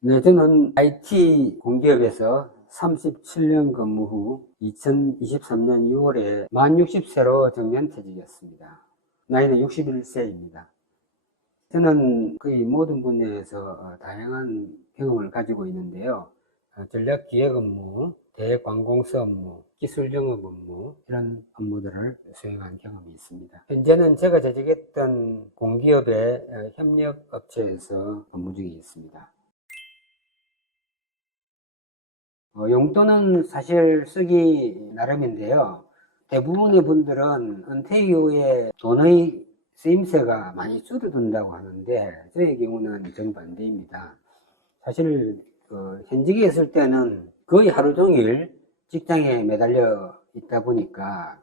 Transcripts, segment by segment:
네, 저는 IT 공기업에서 37년 근무 후 2023년 6월에 만 60세로 정년퇴직이었습니다. 나이는 61세입니다. 저는 거의 모든 분야에서 다양한 경험을 가지고 있는데요. 전략기획 업무, 대관공서 업무, 기술영업 업무 이런 업무들을 수행한 경험이 있습니다. 현재는 제가 재직했던 공기업의 협력업체에서 근무 중에 있습니다. 용돈은 사실 쓰기 나름인데요. 대부분의 분들은 은퇴 이후에 돈의 쓰임새가 많이 줄어든다고 하는데 저의 경우는 정반대입니다. 사실 현직에 있을 때는 거의 하루 종일 직장에 매달려 있다 보니까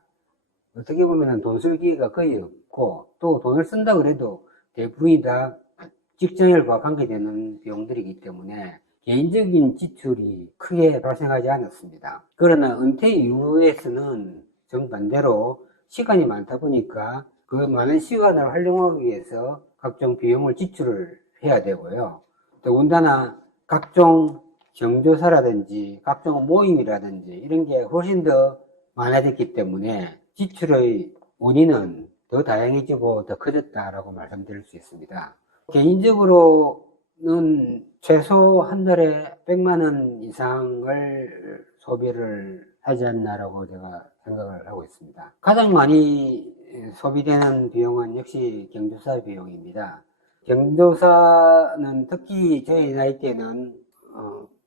어떻게 보면 돈 쓸 기회가 거의 없고, 또 돈을 쓴다 그래도 대부분이 다 직장일과 관계되는 비용들이기 때문에 개인적인 지출이 크게 발생하지 않았습니다. 그러나 은퇴 이후에서는 정반대로 시간이 많다 보니까 그 많은 시간을 활용하기 위해서 각종 비용을 지출을 해야 되고요. 더군다나 각종 경조사라든지 각종 모임이라든지 이런 게 훨씬 더 많아졌기 때문에 지출의 원인은 더 다양해지고 더 커졌다라고 말씀드릴 수 있습니다. 개인적으로는 최소 한 달에 100만 원 이상을 소비를 하지 않나라고 제가 생각을 하고 있습니다. 가장 많이 소비되는 비용은 역시 경조사 비용입니다. 경조사는 특히 저희 나이 때는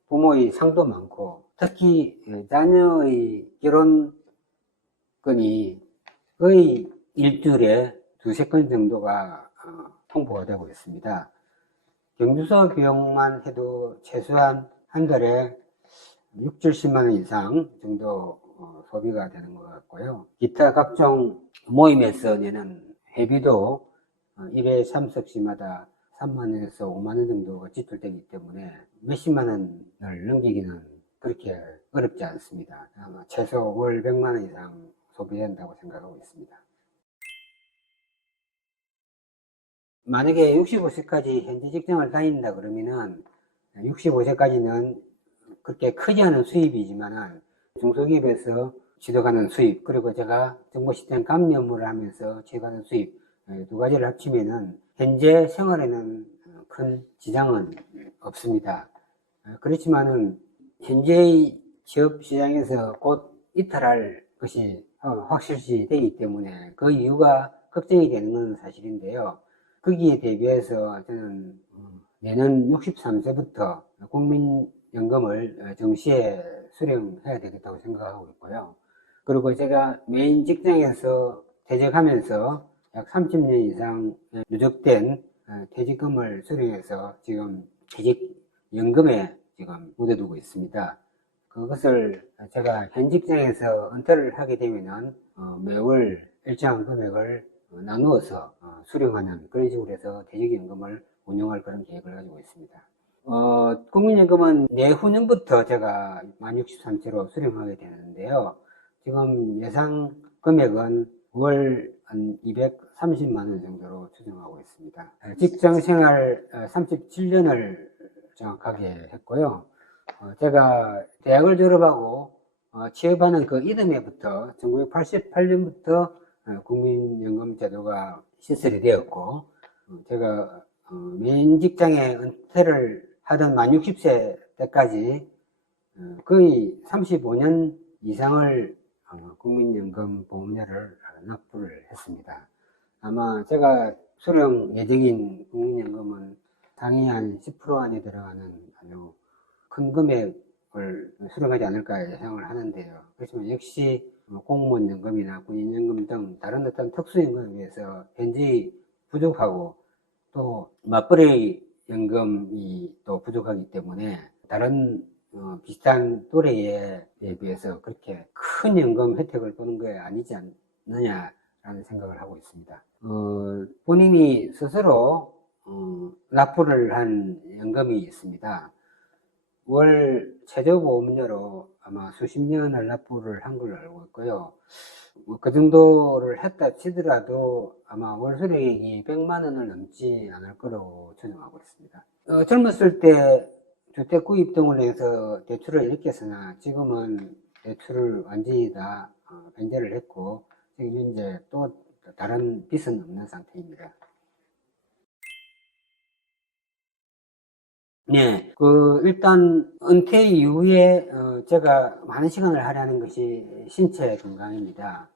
부모의 상도 많고 특히 자녀의 결혼건이 거의 일주일에 두세 건 정도가 통보가 되고 있습니다. 경조사 비용만 해도 최소한 한 달에 6, 70만 원 이상 정도 소비가 되는 것 같고요. 기타 각종 모임에서 내는 회비도 1회 참석 시마다 3만 원에서 5만 원 정도가 지출되기 때문에 몇십만 원을 넘기기는 그렇게 어렵지 않습니다. 아마 최소 월 100만 원 이상 소비된다고 생각하고 있습니다. 만약에 65세까지 현재 직장을 다닌다 그러면은 65세까지는 그렇게 크지 않은 수입이지만은 중소기업에서 취득하는 수입, 그리고 제가 정보 시스템 감리 업무를 하면서 취득하는 수입, 두 가지를 합치면은 현재 생활에는 큰 지장은 없습니다. 그렇지만은 현재의 취업 시장에서 곧 이탈할 것이 확실시 되기 때문에 그 이유가 걱정이 되는 건 사실인데요. 거기에 대비해서 저는 내년 63세부터 국민연금을 정시에 수령해야 되겠다고 생각하고 있고요. 그리고 제가 메인 직장에서 퇴직하면서 약 30년 이상 누적된 퇴직금을 수령해서 지금 퇴직연금에 지금 묻어두고 있습니다. 그것을 제가 현 직장에서 은퇴를 하게 되면은 매월 일정한 금액을 나누어서 수령하는 그런 식으로 해서 퇴직연금을 운영할 그런 계획을 가지고 있습니다. 국민연금은 내후년부터 제가 만 63세로 수령하게 되는데요. 지금 예상 금액은 월 한 230만 원 정도로 추정하고 있습니다. 직장 생활 37년을 정확하게 했고요. 제가 대학을 졸업하고 취업하는 그 이듬해부터 1988년부터 국민연금 제도가 시설이 되었고 제가 메인 직장에 은퇴를 하던 만 60세 때까지 거의 35년 이상을 국민연금 보험료를 납부를 했습니다. 아마 제가 수령 예정인 국민연금은 상위 한 10% 안에 들어가는 아주 큰 금액을 수령하지 않을까 예상을 하는데요. 그렇지만 역시 공무원 연금이나 군인연금 등 다른 어떤 특수연금에 비해서 현저히 부족하고 또 맞벌이 연금이 또 부족하기 때문에 다른 비슷한 또래에 비해서 그렇게 큰 연금 혜택을 보는 게 아니지 않느냐라는 생각을 하고 있습니다. 본인이 스스로 납부를 한 연금이 있습니다. 월 최저보험료로 아마 수십 년을 납부를 한 걸로 알고 있고요. 그 정도를 했다 치더라도 아마 월 수령액이 100만 원을 넘지 않을 거라고 추정하고 있습니다. 젊었을 때 주택 구입 등을 해서 대출을 일으켰으나 지금은 대출을 완전히 다 변제를 했고 지금 현재 또 다른 빚은 없는 상태입니다. 네, 일단 은퇴 이후에 제가 많은 시간을 할애하는 것이 신체 건강입니다.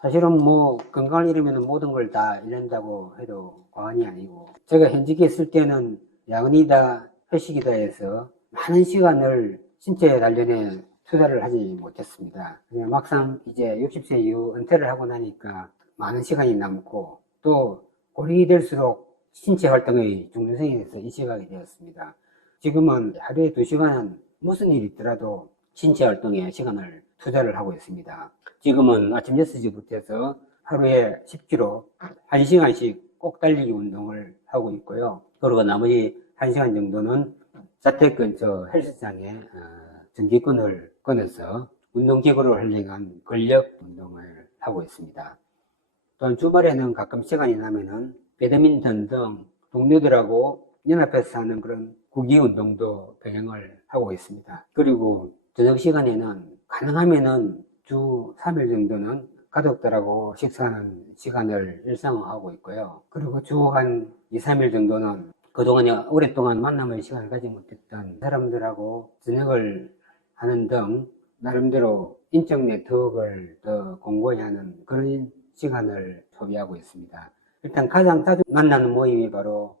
사실은 뭐 건강을 잃으면 모든 걸 다 잃는다고 해도 과언이 아니고 제가 현직에 있을 때는 야근이다 회식이다 해서 많은 시간을 신체 단련에 투자를 하지 못했습니다. 막상 이제 60세 이후 은퇴를 하고 나니까 많은 시간이 남고 또 꼴이 될수록 신체 활동의 중요성에 대해서 인식하게 되었습니다. 지금은 하루에 2시간은 무슨 일이 있더라도 신체 활동에 시간을 투자를 하고 있습니다. 지금은 아침 6시부터 해서 하루에 10km, 1시간씩 꼭 달리기 운동을 하고 있고요. 그리고 나머지 1시간 정도는 자택 근처 헬스장에 전기권을 끊어서 운동기구를 활용한 근력 운동을 하고 있습니다. 또한 주말에는 가끔 시간이 나면은 배드민턴 등 동료들하고 연합해서 하는 그런 구기 운동도 병행을 하고 있습니다. 그리고 저녁 시간에는 가능하면은 주 3일 정도는 가족들하고 식사하는 시간을 일상화하고 있고요. 그리고 주 한 2, 3일 정도는 그동안에 오랫동안 만남의 시간을 가지 못했던 사람들하고 저녁을 하는 등 나름대로 인적 네트워크를 더 공고히 하는 그런 시간을 소비하고 있습니다. 일단 가장 자주 만나는 모임이 바로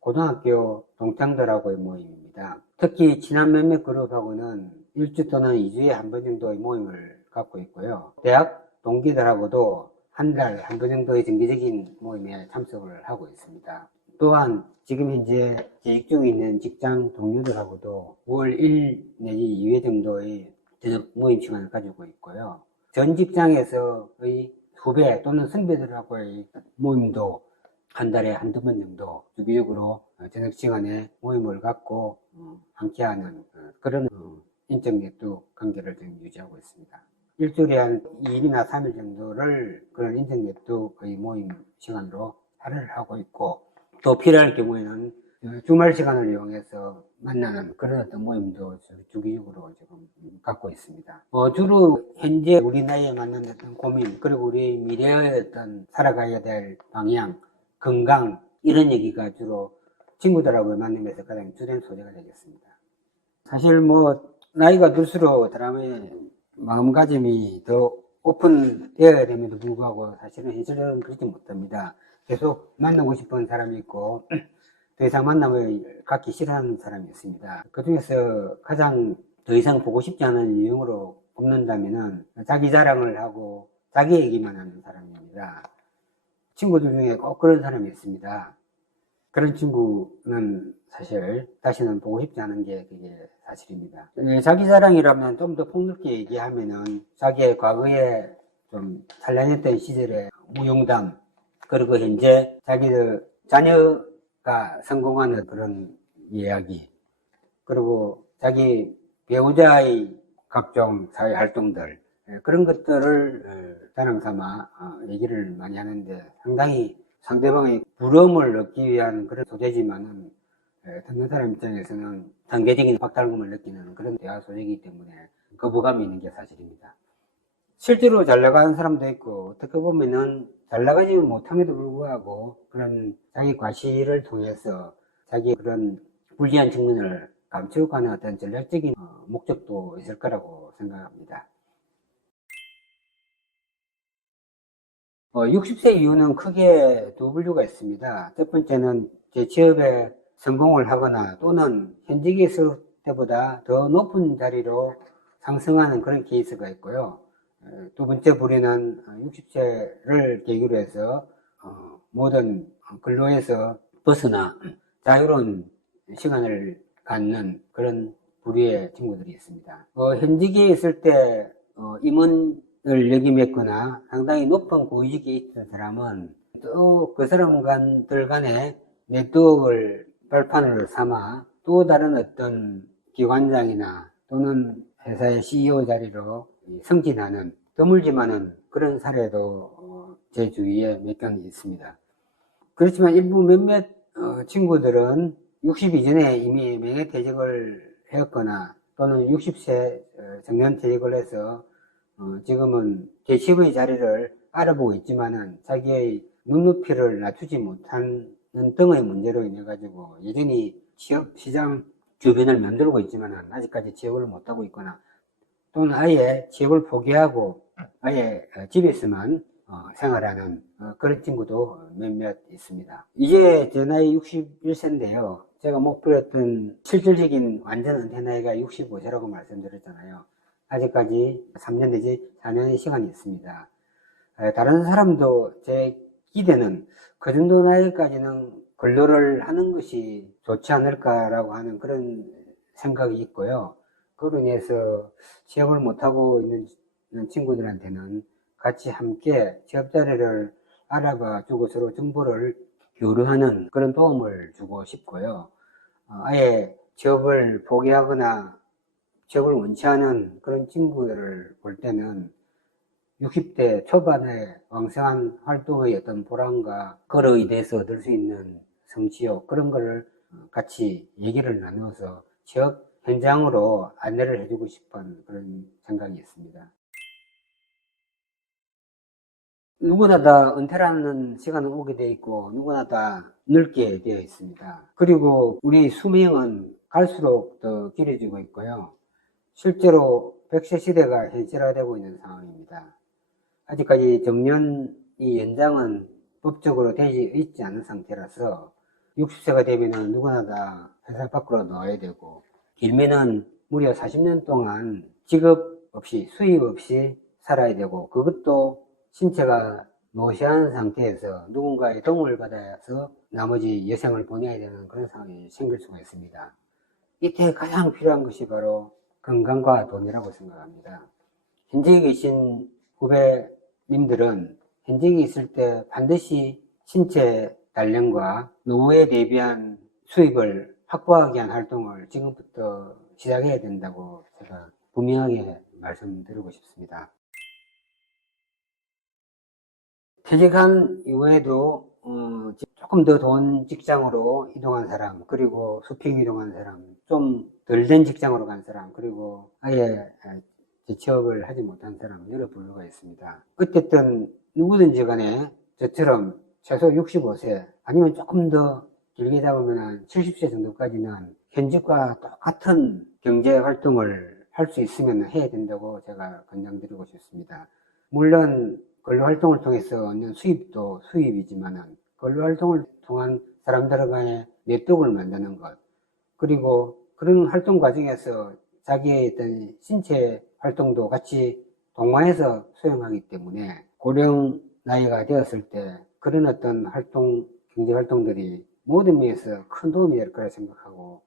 고등학교 동창들하고의 모임입니다. 특히 친한 몇몇 그룹하고는 1주 또는 2주에 한 번 정도의 모임을 갖고 있고요. 대학 동기들하고도 한 달 한 번 정도의 정기적인 모임에 참석을 하고 있습니다. 또한 지금 현재 재직 중에 있는 직장 동료들하고도 9월 1 내지 2회 정도의 저녁 모임 시간을 가지고 있고요. 전 직장에서의 후배 또는 선배들하고의 모임도 한 달에 한두 번 정도 주기적으로 저녁 시간에 모임을 갖고 함께하는 그런 인적 네트워크 관계를 지금 유지하고 있습니다. 일주일에 한 2일이나 3일 정도를 그런 인적 네트워크의 모임 시간으로 할애를 하고 있고 또 필요할 경우에는 주말 시간을 이용해서 만나는 그런 어떤 모임도 주기적으로 지금 갖고 있습니다. 주로 현재 우리 나이에 맞는 어떤 고민, 그리고 우리 미래의 어떤 살아가야 될 방향, 건강, 이런 얘기가 주로 친구들하고 만나면서 가장 주된 소재가 되겠습니다. 사실 나이가 들수록 사람의 마음가짐이 더 오픈되어야 됨에도 불구하고 사실은 현실은 그렇지 못합니다. 계속 만나고 싶은 사람이 있고 더 이상 만남을 갖기 싫어하는 사람이 있습니다. 그 중에서 가장 더 이상 보고 싶지 않은 유형으로 꼽는다면은 자기 자랑을 하고 자기 얘기만 하는 사람입니다. 친구들 중에 꼭 그런 사람이 있습니다. 그런 친구는 사실 다시는 보고 싶지 않은 게 그게 사실입니다. 자기 자랑이라면 좀 더 폭넓게 얘기하면은 자기의 과거에 좀 찬란했던 시절의 무용담, 그리고 현재 자기들 자녀가 성공하는 그런 이야기, 그리고 자기 배우자의 각종 사회 활동들, 그런 것들을 자랑 삼아 얘기를 많이 하는데 상당히 상대방의 부러움을 얻기 위한 그런 소재지만은 듣는 사람 입장에서는 단계적인 박탈감을 느끼는 그런 대화 소재이기 때문에 거부감이 있는 게 사실입니다. 실제로 잘 나가는 사람도 있고 어떻게 보면은 잘 나가지 못함에도 불구하고 그런 자기 과시를 통해서 자기 그런 불리한 측면을 감추고 하는 어떤 전략적인 목적도 있을 거라고 생각합니다. 60세 이후는 크게 두 분류가 있습니다. 첫 번째는 제 취업에 성공을 하거나 또는 현직에 있을 때보다 더 높은 자리로 상승하는 그런 케이스가 있고요. 두 번째 부류는 60세를 계기로 해서 모든 근로에서 벗어나 자유로운 시간을 갖는 그런 부류의 친구들이 있습니다. 현직에 있을 때 임원을 역임했거나 상당히 높은 고위직에 있던 사람은 또 그 사람들 간에 네트워크를 발판으로 삼아 또 다른 어떤 기관장이나 또는 회사의 CEO 자리로 승진하는 드물지만은 그런 사례도 제 주위에 몇 건 있습니다. 그렇지만 일부 몇몇 친구들은 60 이전에 이미 명예퇴직을 했거나 또는 60세 정년퇴직을 해서 지금은 대치업의 자리를 알아보고 있지만은 자기의 눈높이를 낮추지 못하는 등의 문제로 인해 가지고 여전히 취업 시장 주변을 만들고 있지만은 아직까지 취업을 못하고 있거나 또는 아예 취업을 포기하고 아예 집에서만 생활하는 그런 친구도 몇몇 있습니다. 이제 제 나이 61세인데요. 제가 목표했던 실질적인 완전 은퇴 나이가 65세라고 말씀드렸잖아요. 아직까지 3년 내지 4년의 시간이 있습니다. 다른 사람도 제 기대는 그 정도 나이까지는 근로를 하는 것이 좋지 않을까라고 하는 그런 생각이 있고요. 그로 인해서 취업을 못하고 있는 친구들한테는 같이 함께 취업 자리를 알아봐 주고 서로 정보를 교류하는 그런 도움을 주고 싶고요. 아예 취업을 포기하거나 취업을 원치 않은 그런 친구들을 볼 때는 60대 초반에 왕성한 활동의 어떤 보람과 그로 인해서 얻을 수 있는 성취욕 그런 거를 같이 얘기를 나누어서 취업 현장으로 안내를 해주고 싶은 그런 생각이 있습니다. 누구나 다 은퇴라는 시간은 오게 되어 있고 누구나 다 늙게 되어 있습니다. 그리고 우리 수명은 갈수록 더 길어지고 있고요. 실제로 100세 시대가 현실화되고 있는 상황입니다. 아직까지 정년이 연장은 법적으로 되지 있지 않은 상태라서 60세가 되면 누구나 다 회사 밖으로 나와야 되고 길면은 무려 40년 동안 직업 없이 수입 없이 살아야 되고 그것도 신체가 노쇠한 상태에서 누군가의 도움을 받아서 나머지 여생을 보내야 되는 그런 상황이 생길 수가 있습니다. 이때 가장 필요한 것이 바로 건강과 돈이라고 생각합니다. 현직에 계신 후배님들은 현직에 있을 때 반드시 신체 단련과 노후에 대비한 수입을 확보하기 위한 활동을 지금부터 시작해야 된다고 제가 분명하게 말씀드리고 싶습니다. 퇴직한 이후에도 조금 더 좋은 직장으로 이동한 사람, 그리고 수평 이동한 사람, 좀 덜 된 직장으로 간 사람, 그리고 아예 재취업을 하지 못한 사람 여러 분류가 있습니다. 어쨌든 누구든지 간에 저처럼 최소 65세 아니면 조금 더 길게 잡으면 70세 정도까지는 현직과 똑같은 경제 활동을 할 수 있으면 해야 된다고 제가 권장드리고 싶습니다. 물론 근로활동을 통해서 얻는 수입도 수입이지만은 근로활동을 통한 사람들 간의 네트워크를 만드는 것 그리고 그런 활동 과정에서 자기의 어떤 신체 활동도 같이 동반해서 수행하기 때문에 고령 나이가 되었을 때 그런 어떤 활동, 경제 활동들이 모든 면에서 큰 도움이 될 거라 생각하고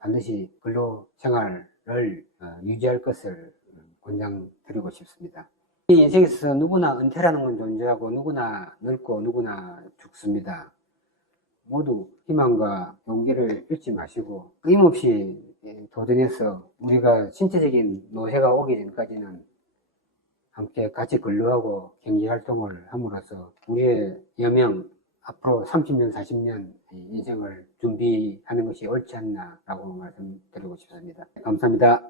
반드시 근로 생활을 유지할 것을 권장드리고 싶습니다. 이 인생에서 누구나 은퇴라는 건 존재하고 누구나 늙고 누구나 죽습니다. 모두 희망과 용기를 잃지 마시고 끊임없이 도전해서 우리가 신체적인 노쇠가 오기 전까지는 함께 같이 근로하고 경제활동을 함으로써 우리의 여명 앞으로 30년, 40년 인생을 준비하는 것이 옳지 않나라고 말씀드리고 싶습니다. 감사합니다.